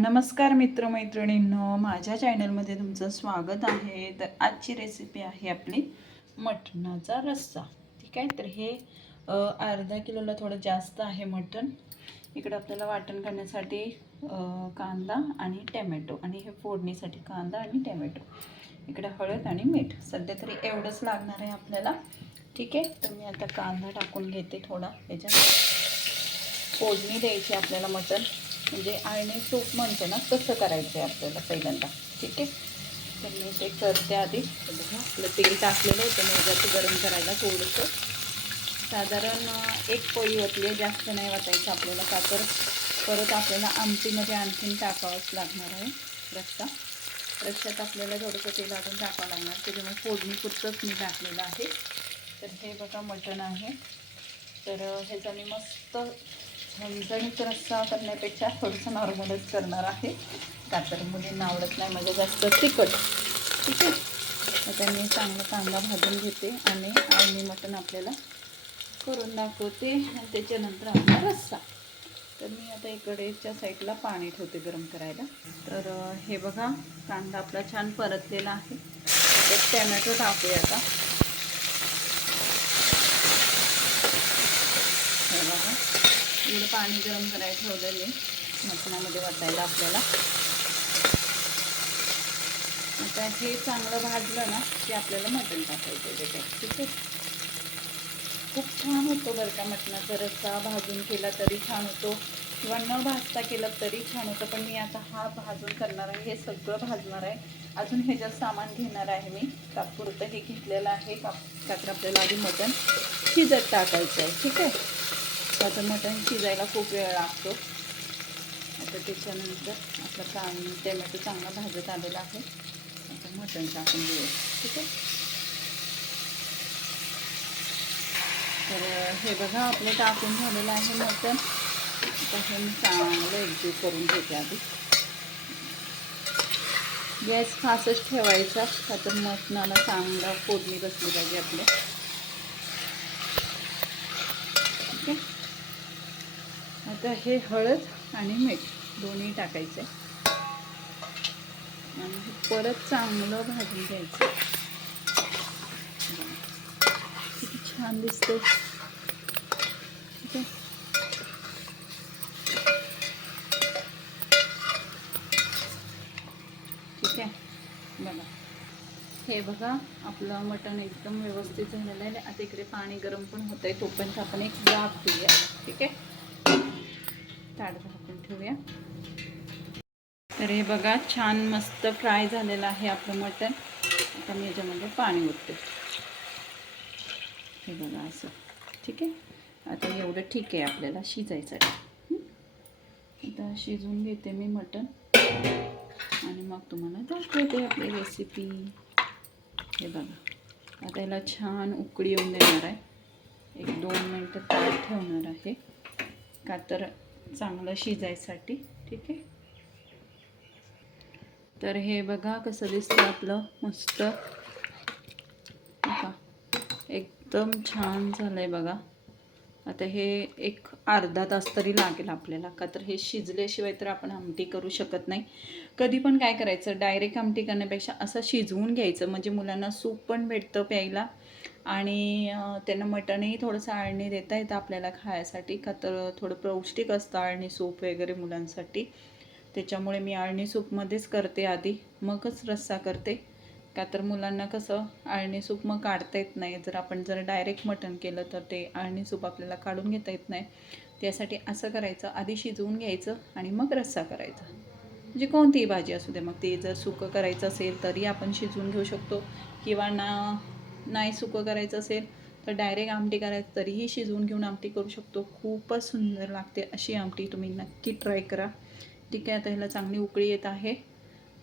नमस्कार मित्रमैत्रिणींनो माझ्या चॅनलमध्ये तुमचं स्वागत आहे. तर आजची रेसिपी आहे आपली मटणाचा रस्सा. ठीक आहे? तर हे अर्धा किलोला थोडं जास्त आहे मटण. इकडं आपल्याला वाटण करण्यासाठी कांदा आणि टॅमॅटो आणि हे फोडणीसाठी कांदा आणि टॅमॅटो. इकडे हळद आणि मीठ. सध्या तरी एवढंच लागणार आहे आपल्याला. ठीक आहे? तर मी आता कांदा टाकून घेते थोडा. याच्यात फोडणी द्यायची आपल्याला मटण. म्हणजे आळणी सूप म्हणतो ना तसं करायचं आहे आपल्याला पहिल्यांदा. ठीक आहे? तर मी ते करते आधी. बघा आपलं तेल टाकलेलं होतं मैद्याचं गरम करायला थोडंसं. साधारण एक पोळी होतली आहे जास्त नाही वाटायचं आपल्याला का तर परत आपल्याला आमटीमध्ये आणखीन टाकावंच लागणार आहे रस्सा. रस्त्यात आपल्याला थोडंसं तेल अजून टाकावं लागणार त्याच्यामुळे फोडणीपुरतंच मी टाकलेलं आहे. तर हे बघा मटण आहे. तर ह्याचा मी मस्त झणझणीत रस्सा करण्यापेक्षा थोडंसं नॉर्मलच करणार आहे. का तर मुलींना आवडत नाही म्हणजे जास्त तिखट. ठीक आहे? आता मी चांगला कांदा भाजून घेते आणि आणि मटण आपल्याला करून दाखवते. आणि त्याच्यानंतर आपला रस्सा. तर मी आता इकडेच्या साईडला पाणी ठेवते गरम करायला. तर हे बघा कांदा आपला छान परतलेला आहे. तर टॅमॅटो टाकूया आता. हे बघा. एवढं पाणी गरम करायला ठेवलेले मटणामध्ये वाटायला आपल्याला. आता हे चांगलं भाजलं ना की आपल्याला मटण टाकायचं आहे त्याच्यात. ठीक आहे? खूप छान होतो बरं का मटणाचा रस्सा. भाजून केला तरी छान होतो. किंवा न भाजता केलं तरी छान होतं. पण मी आता हा भाजून करणार आहे. हे सगळं भाजणार आहे. अजून ह्याच्यात सामान घेणार आहे मी तात्पुरतं हे घेतलेलं आहे. का का तर आपल्याला आधी मटण शिजत टाकायचं आहे. ठीक आहे? त्याचं मटण शिजायला खूप वेळ लागतो. आता त्याच्यानंतर आपलं कान टॅमॅटो चांगला भाजत आलेला आहे. आता मटण टाकून देऊ. ठीक आहे? तर हे बघा आपलं टाकून झालेलं आहे मटण. आता हे मी चांगलं एकजीव करून घेते आधी. गॅस फासच ठेवायचा. का तर मटणाला चांगला फोडणी बसली पाहिजे आपल्या. ठीक आहे? आता हे हळद आणि मीठ दोन्ही टाकायचे आणि परत चांगलं भाजून घ्यायचं किती छान दिसतंय. ठीक आहे. ठीक आहे. बघा. हे बघा आपलं मटण एकदम व्यवस्थित झालेलं आहे. आता इकडे पाणी गरम पण होत आहे तोपर्यंत आपण एक वाफ घेऊया. ठीक आहे? ताट झाकून ठेवूया. तर हे बघा छान मस्त फ्राय झालेलं आहे आपलं मटण. आता मी याच्यामध्ये पाणी ओतते. हे बघा असं. ठीक आहे? आता एवढं ठीक आहे आपल्याला शिजायसाठी. आता शिजवून घेते मी मटण. आणि मग तुम्हाला दाखवते आपली रेसिपी हे बघा. आता याला छान उकळी येऊन देणार आहे. एक दोन मिनटं ताट ठेवणार आहे. का तर चांगलं शिजायसाठी ठीक आहे? तर हे बघा कसं दिसतं आपलं मस्त. बघा एकदम छान झालं आहे बघा. आता हे एक अर्धा तास तरी लागेल आपल्याला का तर हे शिजल्याशिवाय तर आपण आमटी करू शकत नाही. कधी पण काय करायचं डायरेक्ट आमटी करण्यापेक्षा असं शिजवून घ्यायचं. म्हणजे मुलांना सूप पण भेटतं प्यायला. आणि त्यांना मटणही थोडंसं आळणी देता येतं आपल्याला खायसाठी. का तर थोडं पौष्टिक असतं आळणी सूप वगैरे मुलांसाठी. त्याच्यामुळे मी आळणी सूपमध्येच करते आधी. मगच रस्सा करते. का तर मुलांना कसं आळणी सूप मग काढता येत नाही. जर आपण जर डायरेक्ट मटण केलं तर ते आळणी सूप आपल्याला काढून घेता येत नाही. त्यासाठी असं करायचं आधी शिजवून घ्यायचं आणि मग रस्सा करायचा. म्हणजे कोणतीही भाजी असू दे मग ते जर सुकं करायचं असेल तरी आपण शिजवून घेऊ शकतो. किंवा ना नाही सुकं करायचं असेल तर डायरेक्ट आमटी करायचं तरीही शिजवून घेऊन आमटी करू शकतो. खूपच सुंदर लागते अशी आमटी तुम्ही नक्की ट्राय करा. ठीक आहे आता ह्याला चांगली उकळी येत आहे.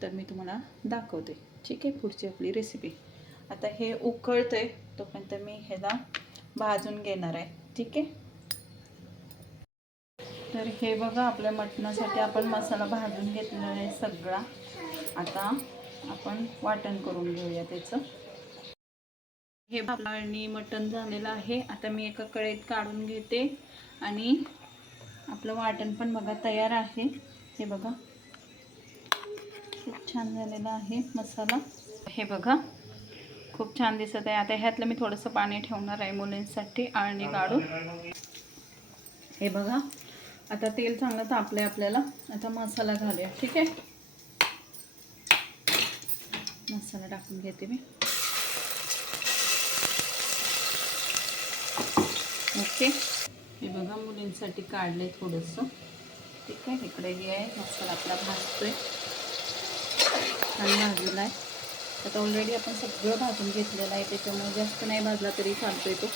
तर मी तुम्हाला दाखवते. ठीक आहे पुढची आपली रेसिपी आता हे उकळतंय तोपर्यंत मी ह्याला भाजून घेणार आहे. ठीक आहे? तर हे बघा आपल्या मटणासाठी आपण मसाला भाजून घेतलेला आहे सगळा. आता आपण वाटण करून घेऊया त्याचं. हे आणि मटण झालेलं आहे. आता मी एका कढईत काढून घेते. आणि आपलं वाटण पण बघा तयार आहे. हे बघा. खूप छान झालेला आहे मसाला. हे बघा. खूप छान दिसत आहे. आता ह्यातलं मी थोडंसं पाणी ठेवणार आहे मुलींसाठी आळणी काढून. हे बघा. आता तेल चांगलं तापलं आहे आपल्याला. आता मसाला घालूया. ठीक आहे? मसाला टाकून घेते मी. ओके. हे बघा मुलींसाठी काढले थोडंसं. ठीक आहे इकडे हे आहे. मसाला आपला भाजतोय. छान भाजलेला आहे. आता ऑलरेडी आपण सगळं भाजून घेतलेलं आहे. त्याच्यामुळे जास्त नाही भाजला तरी चालतोय तो.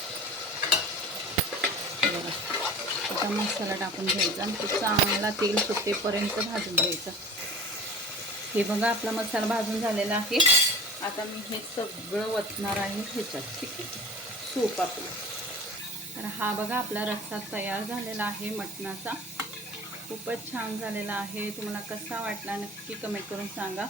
आता मसाला टाकून घ्यायचा आणि तो चांगला तेल सुटेपर्यंत भाजून घ्यायचा. हे बघा आपला मसाला भाजून झालेला आहे. आता मी हे सगळं वतणार आहे ह्याच्यात. ठीक आहे. सूप आपलं. तर हा बघा आपला रस्सा तयार झालेला आहे मटणाचा. खूपच छान झालेला आहे. तुम्हाला कसा वाटला नक्की कमेंट करून सांगा.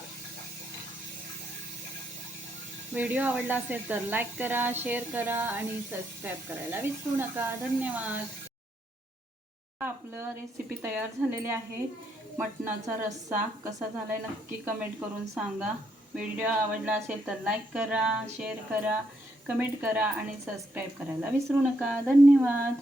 व्हिडिओ आवडला असेल तर लाईक करा शेअर करा आणि सबस्क्राईब करायला विसरू नका. धन्यवाद. आपलं रेसिपी तयार झालेली आहे. मटणाचा रस्सा कसा झाला आहे नक्की कमेंट करून सांगा. व्हिडिओ आवडला असेल तर लाईक करा शेअर करा कमेंट करा आणि सबस्क्राईब करायला विसरू नका. धन्यवाद.